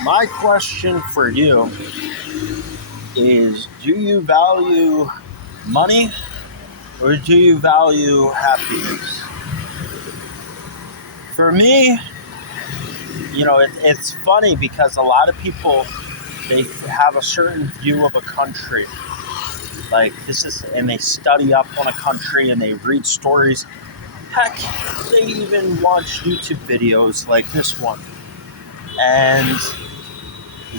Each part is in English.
My question for you is, do you value money or do you value happiness? For me, it's funny because a lot of people, they have a certain view of a country. Like and they study up on a country and they read stories. Heck, they even watch YouTube videos like this one. And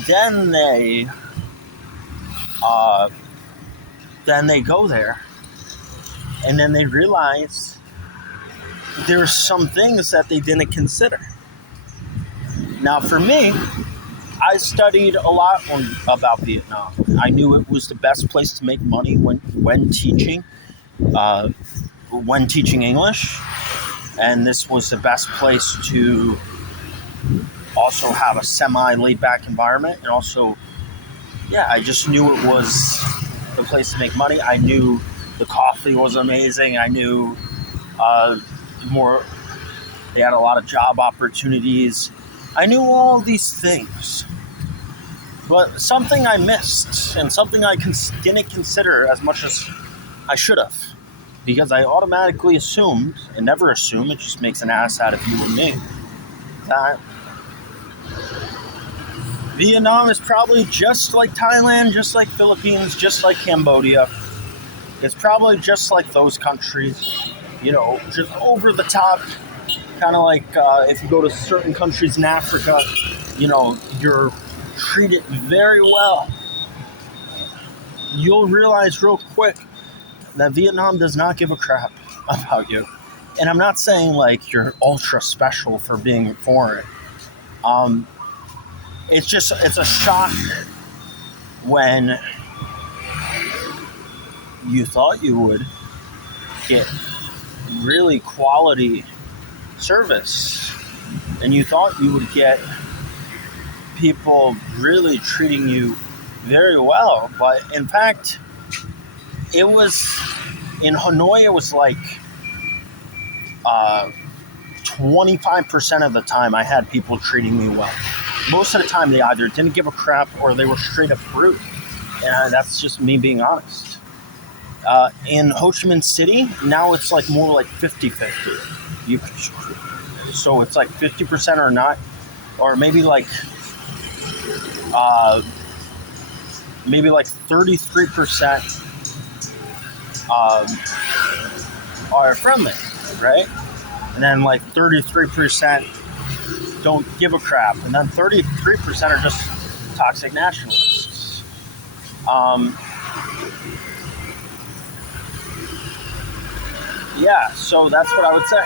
then uh, then they go there and then they realize there's some things that they didn't consider. Now, for me, I studied a lot about Vietnam. I knew it was the best place to make money uh, when teaching English, and this was the best place to also have a semi laid back environment. And also, yeah, I just knew it was the place to make money. I knew the coffee was amazing. I knew more. They had a lot of job opportunities. I knew all these things. But something I missed and something I didn't consider as much as I should have. Because I automatically assumed, and never assume, it just makes an ass out of you and me, that Vietnam is probably just like Thailand, just like Philippines, just like Cambodia. It's probably just like those countries, just over the top. Kind of like if you go to certain countries in Africa, you're treated very well. You'll realize real quick that Vietnam does not give a crap about you. And I'm not saying like you're ultra special for being foreign. It's a shock when you thought you would get really quality service and you thought you would get people really treating you very well, but in fact it was in Hanoi. It was like 25% of the time I had people treating me well. Most of the time they either didn't give a crap or they were straight up rude, and that's just me being honest. In Ho Chi Minh City now it's like more like 50-50. So it's like 50% or not, or maybe like 33% are friendly, right? And then like 33% don't give a crap, and then 33% are just toxic nationalists. Yeah, so that's what I would say.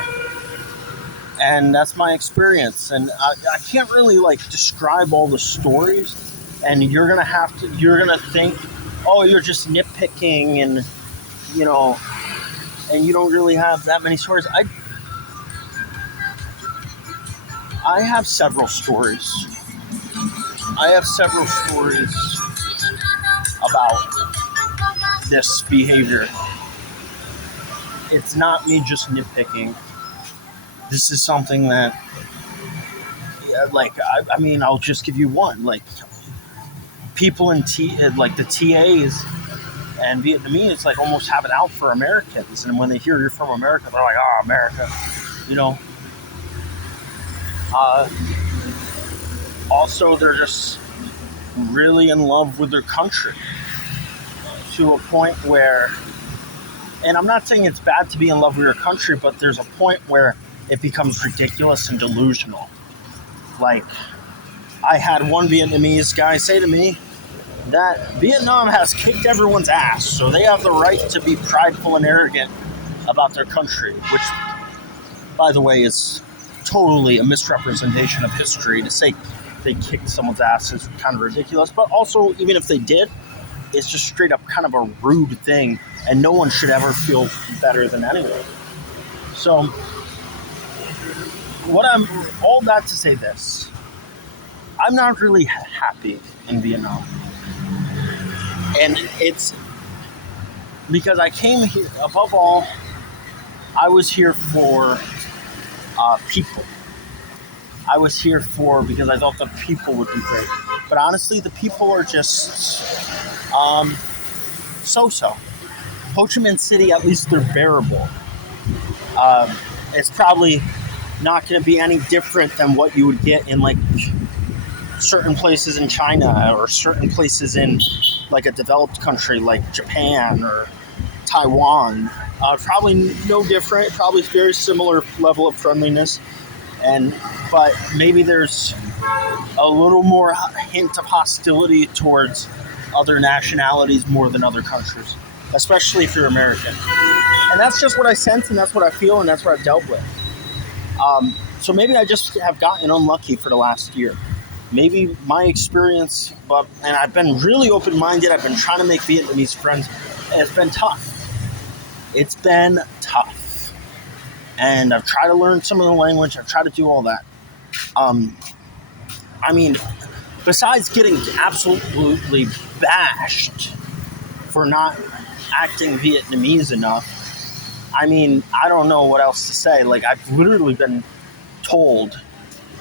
And that's my experience. And I can't really like describe all the stories. And you're gonna think, oh, you're just nitpicking, and and you don't really have that many stories. I have several stories. I have several stories about this behavior. It's not me just nitpicking. This is something that, I'll just give you one. Like, people in like the TAs and Vietnamese, like, almost have it out for Americans. And when they hear you're from America, they're like, oh, America, Also, they're just really in love with their country to a point where, and I'm not saying it's bad to be in love with your country, but there's a point where it becomes ridiculous and delusional. Like, I had one Vietnamese guy say to me that Vietnam has kicked everyone's ass, so they have the right to be prideful and arrogant about their country, which, by the way, is totally a misrepresentation of history. To say they kicked someone's ass is kind of ridiculous, but also, even if they did, it's just straight up kind of a rude thing, and no one should ever feel better than anyone. So, all that to say this, I'm not really happy in Vietnam. And it's because I came here, above all, I was here for people. I was here for because I thought the people would be great. But honestly, the people are just so-so. Ho Chi Minh City, at least they're bearable. It's probably not going to be any different than what you would get in like certain places in China or certain places in like a developed country like Japan or Taiwan. Probably no different. Probably very similar level of friendliness, and but maybe there's a little more hint of hostility towards other nationalities more than other countries, especially if you're American. And that's just what I sense, and that's what I feel, and that's what I've dealt with. So maybe I just have gotten unlucky for the last year. Maybe my experience, and I've been really open-minded. I've been trying to make Vietnamese friends, and it's been tough. It's been tough. And I've tried to learn some of the language. I've tried to do all that. I mean, besides getting absolutely bashed for not acting Vietnamese enough, I mean, I don't know what else to say. Like, I've literally been told,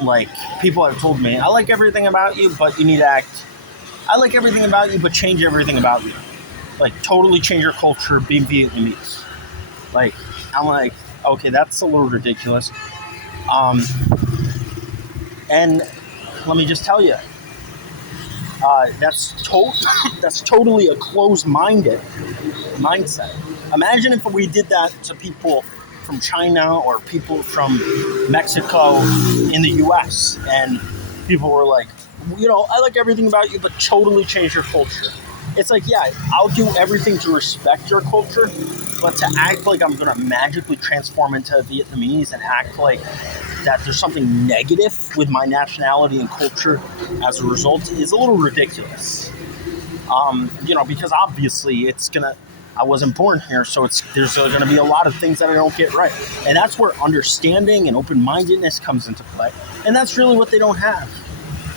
like, people have told me, I like everything about you, but you need to act. I like everything about you, but change everything about you. Like, totally change your culture, be Vietnamese. Like, I'm like, okay, that's a little ridiculous. And let me just tell you, that's totally a closed-minded mindset. Imagine if we did that to people from China or people from Mexico in the U.S. and people were like, I like everything about you, but totally change your culture. It's like, yeah, I'll do everything to respect your culture, but to act like I'm going to magically transform into Vietnamese and act like that there's something negative with my nationality and culture as a result is a little ridiculous. Because obviously I wasn't born here, so there's going to be a lot of things that I don't get right. And that's where understanding and open-mindedness comes into play. And that's really what they don't have.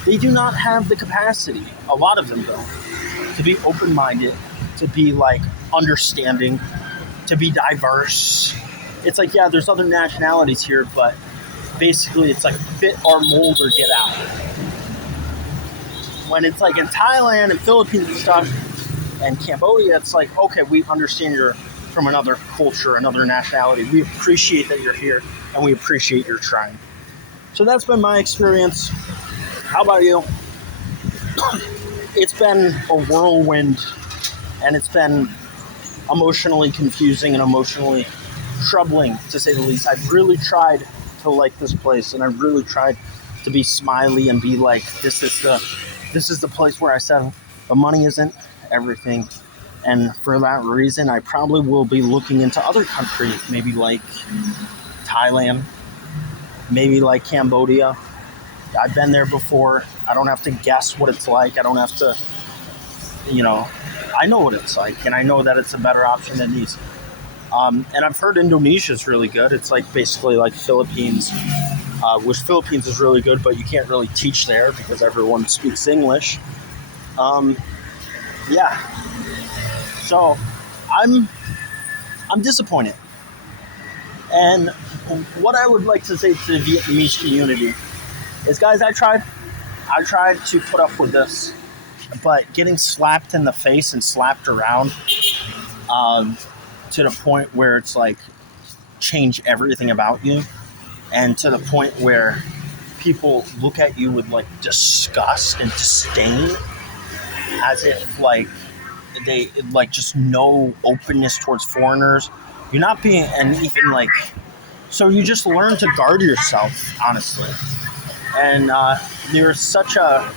They do not have the capacity, a lot of them don't, to be open-minded, to be like understanding, to be diverse. It's like, yeah, there's other nationalities here, but basically it's like fit our mold or get out. When it's like in Thailand and Philippines and stuff, and Cambodia, it's like, okay, we understand you're from another culture, another nationality. We appreciate that you're here, and we appreciate your trying. So that's been my experience. How about you? It's been a whirlwind, and it's been emotionally confusing and emotionally troubling, to say the least. I've really tried to like this place, and I've really tried to be smiley and be like, this is the place where I said the money isn't everything. And for that reason, I probably will be looking into other countries, maybe like Thailand, maybe like Cambodia. I've been there before. I don't have to guess what it's like. I don't have to, I know what it's like, and I know that it's a better option than these. And I've heard Indonesia's really good. It's like basically like Philippines, which Philippines is really good, but you can't really teach there because everyone speaks English. Yeah. So I'm disappointed. And what I would like to say to the Vietnamese community is, guys, I tried to put up with this, but getting slapped in the face and slapped around to the point where it's like change everything about you, and to the point where people look at you with like disgust and disdain, as if like they like just no openness towards foreigners. You're not being, and even like, so you just learn to guard yourself, honestly. And there's such a,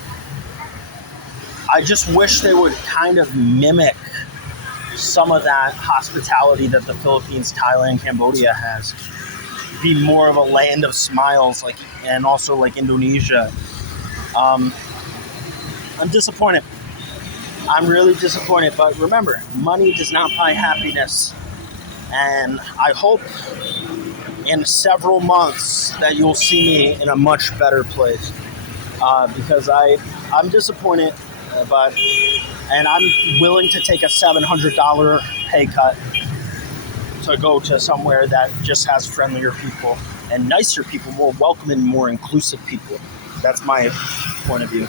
I just wish they would kind of mimic some of that hospitality that the Philippines, Thailand, Cambodia has. Be more of a land of smiles, like, and also like Indonesia. I'm disappointed. I'm really disappointed, but remember, money does not buy happiness. And I hope in several months that you'll see me in a much better place. Because I'm disappointed, and I'm willing to take a $700 pay cut to go to somewhere that just has friendlier people and nicer people, more welcoming, more inclusive people. That's my point of view.